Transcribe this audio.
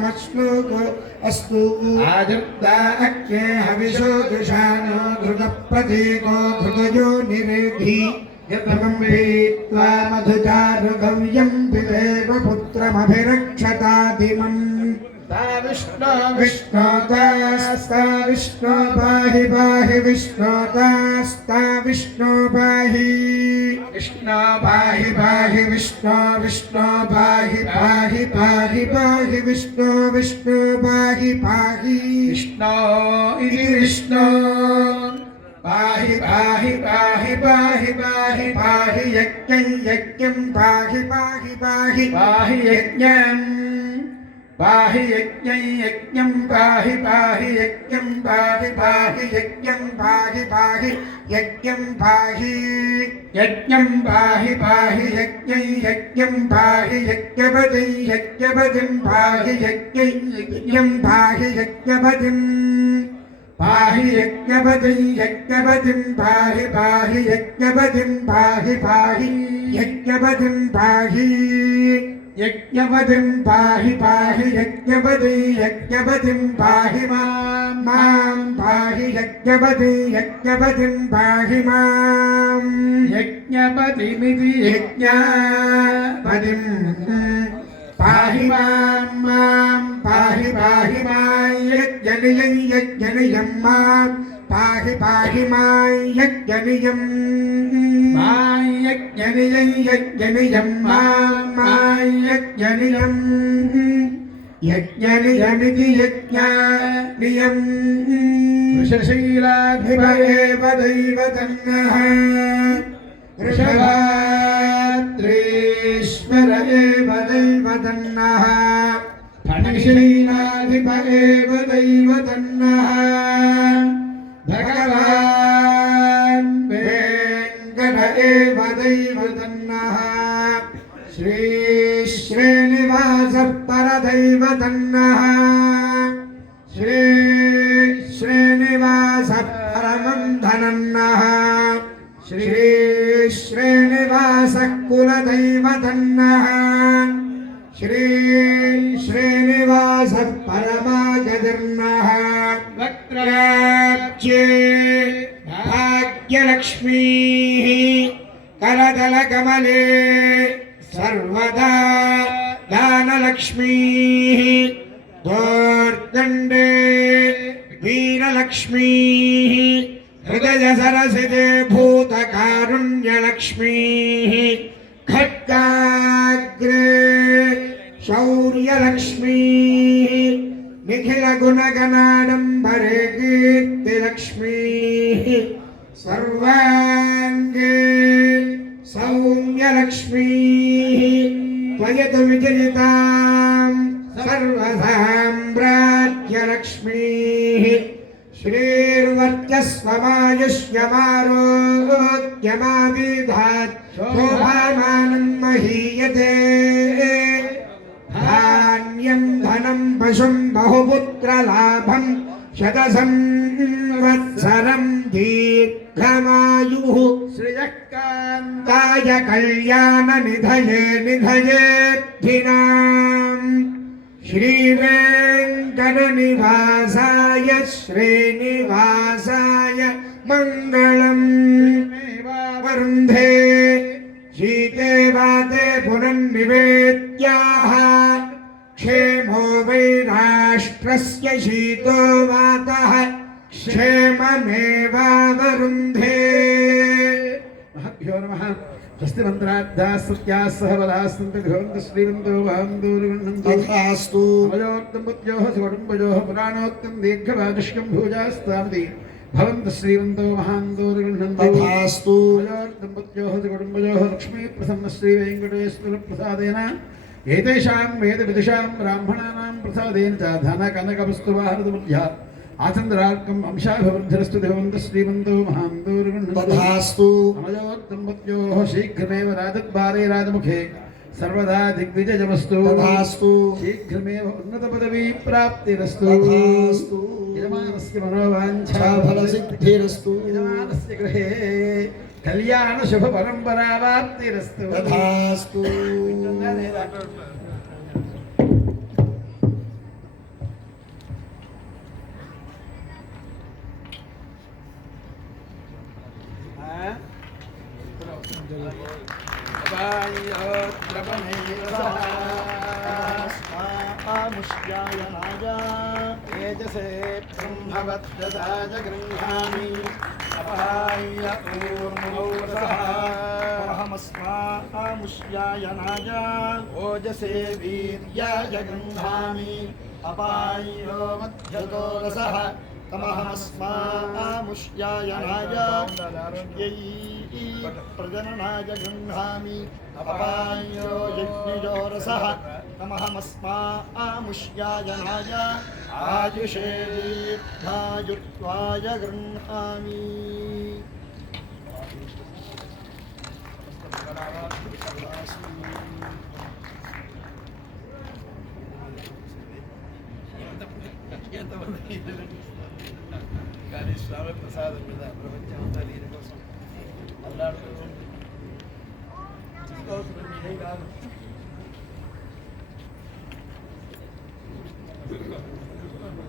समश्लोको अस्तु आजप्ता अक्के हविषो दुषानो धृतप्रतीको धृतयो निरेधि यतमं वेत्त्वा मधुचारुगव्यं पिबेव पुत्रमभिरक्षतादिमम् विष्णो विष्णो तास्ता विष्णो पाहि पाहि विष्णो तास्ता विष्णो पाहि विष्णो पाहि पाहि विष्णो विष्णो पाहि पाहि पाहि पाहि विष्णो विष्णो पाहि पाहि विष्णो इति विष्णो पाहि पाहि पाहि पाहि पाहि पाहि यज्ञं यज्ञं पाहि पाहि पाहि पाहि यज्ञं पाहि यज्ञं यज्ञं पाहि पाहि यज्ञं पाहि पाहि यज्ञं पाहि पाहि यज्ञं पाहि यज्ञं पाहि पाहि यज्ञं यज्ञं पाहि यज्ञपतिं यज्ञपतिं पाहि यज्ञं यज्ञं पाहि यज्ञपतिं पाहि यज्ञपतिं यज्ञपतिं पाहि पाहि यज्ञपतिं पाहि पाहि यज्ञपतिं पाहि यज्ञपतिं पाहि पाहि यज्ञपतिं यज्ञपतिं पाहि मां पाहि यज्ञपतिं यज्ञपतिं पाहि मां यज्ञपतिमिति यज्ञपतिं पाहि मां पाहि पाहि मां यज्ञनियं यज्ञनियं मां पाहि पाहि मां यज्ञनियं मां यज्ञनियं यज्ञनियं मां यज्ञनियं यज्ञनियमिति यज्ञनियं वृषशीलाधिप एव दैवतन्नः वृषभाद्रीश्वर एव दैवतन्नः फणिशीलाधिप एव दैवतन्नः भगवान् वेङ्कट एव दैवतन्नः श्री श्रीनिवासः परदैवतन्नः श्री श्रीनिवासः परमं धनन्नः श्री श्रीनिवासः कुलदैवतन्नः श्री श्रीनिवासः परमागतिर्नः वक्त्राब्जे भाग्यलक्ष्मीः करतलकमले सर्वदा दानलक्ष्मीः दोर्दण्डे वीरलक्ष्मीः हृदयसरसिते भूतकारुण्यलक्ष्मीः खड्गाग्रे शौर्यलक्ष्मीः निखिलगुणगणाडम्बरे कीर्तिलक्ष्मीः सर्वाङ्गे सौम्यलक्ष्मीः त्वयतु विजयितां सर्वसाम्राज्यलक्ष्मीः श्रीर्वर्चस्वमायुष्यमारोग्यमाविधात् शोभामानं महीयते धान्यं धनं पशुं बहुपुत्रलाभं शतसंवत्सरं दीर्घमायुः श्रियःकान्ताय कल्याणनिधये निधयेऽर्थिनाम् श्रीवेङ्कटनिवासाय श्रीनिवासाय मङ्गलम् वरुन्धे शीते वाते पुनर्निवेद्याः क्षेमो वै राष्ट्रस्य शीतो वातः क्षेममेवावरुन्धे महभ्यो नमः स्वस्ति मंत्राद्धाः सत्याः सहवलाः सन्तु भवन्तु श्रीवन्तो वान्दूर्गुण्णन्तु तथास्तु अमयोक्तम्बुद्योः सुवडुम्बयोः पुराणोक्तं दीर्घवाजुष्कं भूजास्तामति भवन्तु श्रीवन्तो महान्दूर्गुण्णन्तु तथास्तु अमयोक्तम्बुद्योः सुवडुम्बयोः लक्ष्मीप्रसन्न श्रीवेङ्कटेश्वरप्रसादेन एतेषां वेदविदुषां ब्राह्मणानां प्रसादेन च धनकनकवस्तुवाहनदमुद्या आचन्द्रार्कम् अंशाभिवृद्धिरस्तु देवन्तु श्रीमन्तो महान्दूर्गुण्णन्तु तथास्तु अमयोक्तम्बुद्योः शीघ्रमेव राजद्वारे राजमुखे सर्वदा दिग्विजयमस्तु तथास्तु शीघ्रमेव उन्नतपदवी प्राप्तिरस्तु तथास्तु यजमानस्य मनोवाञ्छा फलसिद्धिरस्तु यजमानस्य गृहे कल्याण शुभ परंपरा वाप्तिरस्तु तथास्तु मुष्यायनाय तेजसे ब्रह्मवत्प्रसाद गृह्णामि अपाय ऊर्मोरसः मुष्यायनाय ओजसे वीर्याय गृह्णामि अपायो मध्यतो रसः तमहमस्मामुष्यायनाय प्रजननाय गृह्णामि अपायो यज्ञयो रसः तमहमस्मामुष्यायनाय आयुषे दीर्घायुत्वाय गृह्णामि కానీ స్వామి ప్రసాదం మీద ప్రపంచం అంతా దీని కోసం అల్లాడుతూ తీసుకోవాల్సిన మీరేం కాదు